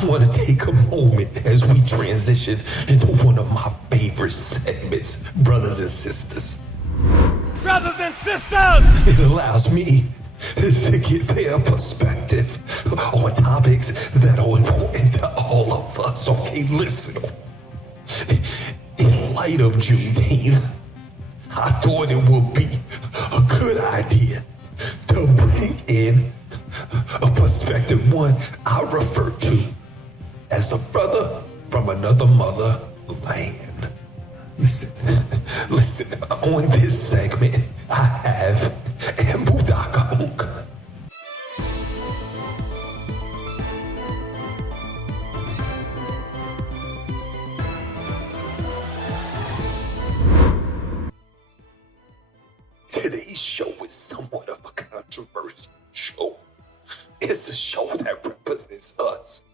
I want to take a moment as we transition into one of my favorite segments, Brothers and Sisters. Brothers and sisters! It allows me to get their perspective on topics that are important to all of us. Okay, listen. In light of Juneteenth, I thought it would be a good idea to bring in a perspective, one I refer to as a brother from another motherland. Listen, on this segment, I have Mbudaka. Today's show is somewhat of a controversial show. It's a show that represents us,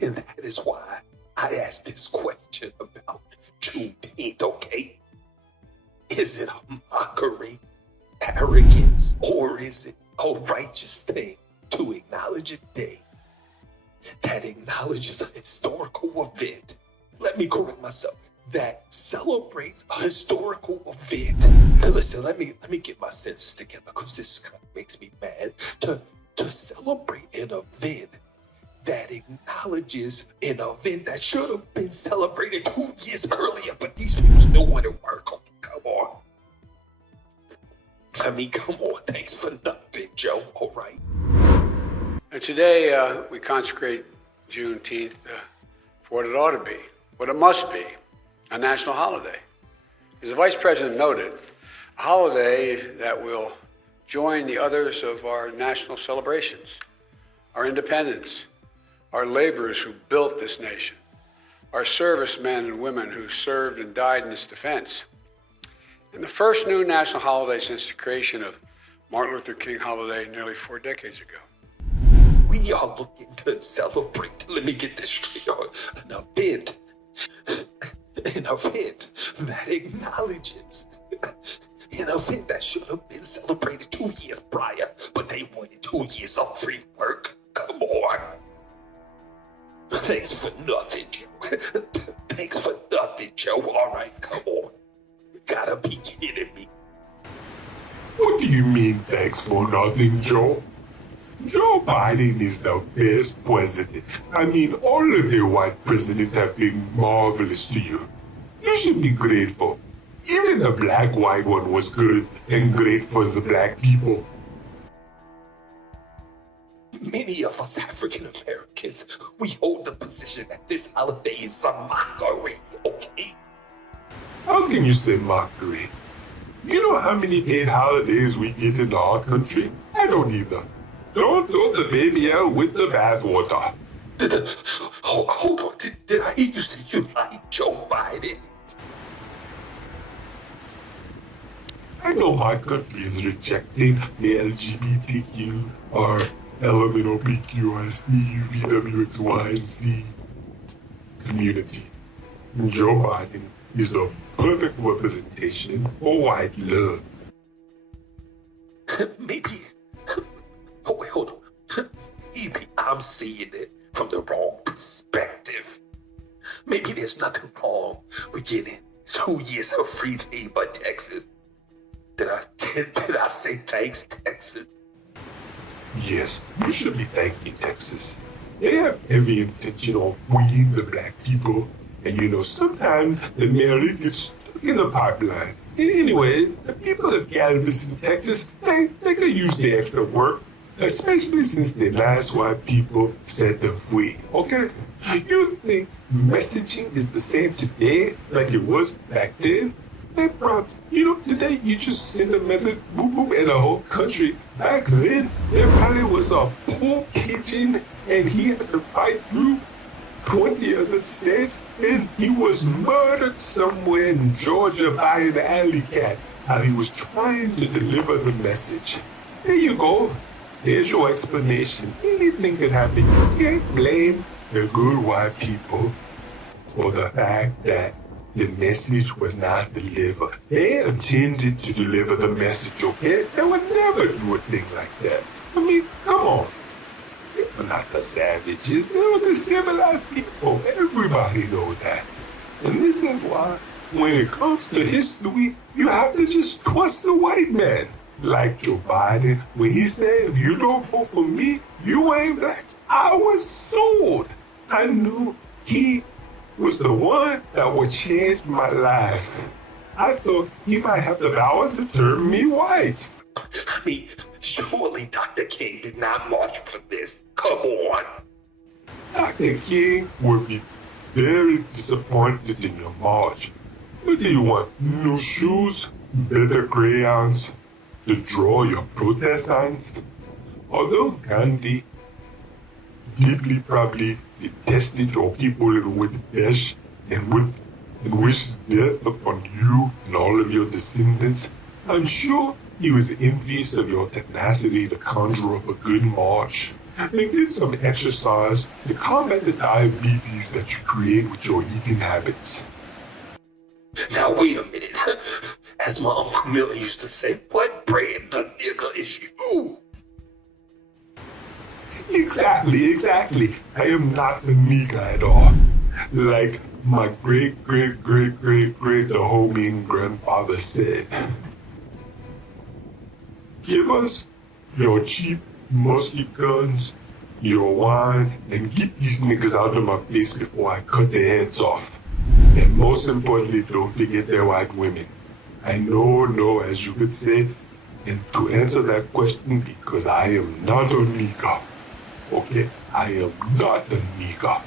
and that is why I asked this question about Juneteenth, okay? Is it a mockery, arrogance, or is it a righteous thing to acknowledge a day that acknowledges a historical event? Let me correct myself. That celebrates a historical event. Now listen, let me get my senses together, because this kind of makes me mad. To celebrate an event that acknowledges an event that should have been celebrated 2 years earlier, but these people still want to work. Okay, come on. I mean, come on. Thanks for nothing, Joe. All right. And today we consecrate Juneteenth for what it ought to be, what it must be, a national holiday. As the Vice President noted, a holiday that will join the others of our national celebrations, our independence, our laborers who built this nation, our servicemen and women who served and died in its defense, and the first new national holiday since the creation of Martin Luther King holiday nearly 4 decades ago. We are looking to celebrate, let me get this straight, an event that acknowledges an event that should have been celebrated 2 years prior, but they wanted 2 years of free work. Come on. Thanks for nothing, Joe. Thanks for nothing, Joe. All right, come on. You gotta be kidding me. What do you mean, thanks for nothing, Joe? Joe Biden is the best president. I mean, all of the white presidents have been marvelous to you. You should be grateful. Even the black-white one was good and great for the black people. Many of us African Americans, we hold the position that this holiday is a mockery, okay? How can you say mockery? You know how many paid holidays we get in our country? I don't either. Don't throw the baby out with the bathwater. Hold on, did I hear you say you like Joe Biden? I know my country is rejecting the LGBTQ or LMNOPQRST, VWXYZ community. Joe Biden is the perfect representation for white love. Maybe. Oh, wait, hold on. Maybe I'm seeing it from the wrong perspective. Maybe there's nothing wrong with getting 2 years of free labor, Texas. Did I say thanks, Texas? Yes, you should be thanking Texas. They have every intention of freeing the black people. And you know, sometimes the merit gets stuck in the pipeline. And anyway, the people of Galveston, in Texas, they could use the extra work. Especially since the last white people set them free, okay? You think messaging is the same today like it was back then? They probably, today you just send a message, boom, boom, and the whole country. Back then, there probably was a poor pigeon and he had to fight through 20 other states and he was murdered somewhere in Georgia by an alley cat while he was trying to deliver the message. There you go. There's your explanation. Anything could happen. You can't blame the good white people for the fact that the message was not delivered. They intended to deliver the message, okay? They would never do a thing like that. I mean, come on. were not the savages, they were the civilized people. Everybody knows that. And this is why, when it comes to history, you have to just trust the white man. Like Joe Biden, when he said, if you don't vote for me, you ain't black. I was sold. I knew he was the one that would change my life. I thought he might have the power to turn me white. I mean, surely Dr. King did not march for this. Come on. Dr. King would be very disappointed in your march. What do you want? New shoes? Better crayons? To draw your protest signs? Although Gandhi deeply probably detested your people with Desh and wished death upon you and all of your descendants, I'm sure he was envious of your tenacity to conjure up a good march and get some exercise to combat the diabetes that you create with your eating habits. Now wait a minute. As my Uncle Miller used to say, what brand of nigga is you? Exactly. I am not the nigga at all. Like my great the homie grandfather said. Give us your cheap musky guns, your wine, and get these niggas out of my face before I cut their heads off. And most importantly, don't forget their white women. I know, as you could say, and to answer that question, because I am not a nigga. Okay? I am not a nigga.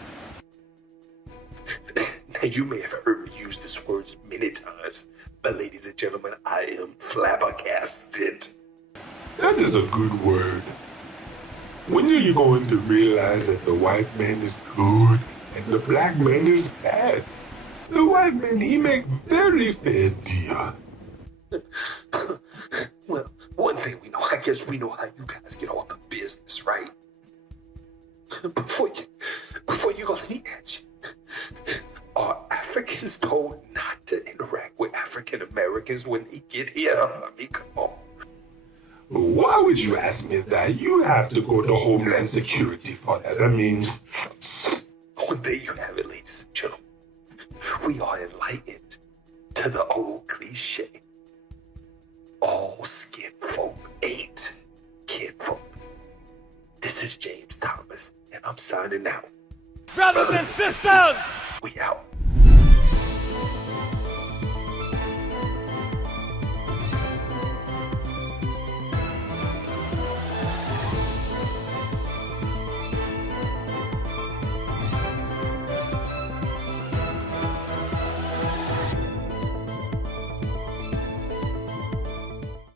Now you may have heard me use these words many times, but ladies and gentlemen, I am flabbergasted. That is a good word. When are you going to realize that the white man is good and the black man is bad? The white man, he make very fair deal. Well, one thing we know, I guess we know how you guys get all the business, right? Before you go, let me ask you, are Africans told not to interact with African Americans when they get here? I mean, come on. Why would you ask me that? You have to go to Homeland Security for that. I mean... Well, there you have it, ladies and gentlemen. We are enlightened to the old cliche. All skin folk ain't kinfolk. This is James Thomas, and I'm signing out. Brothers and sisters! We out.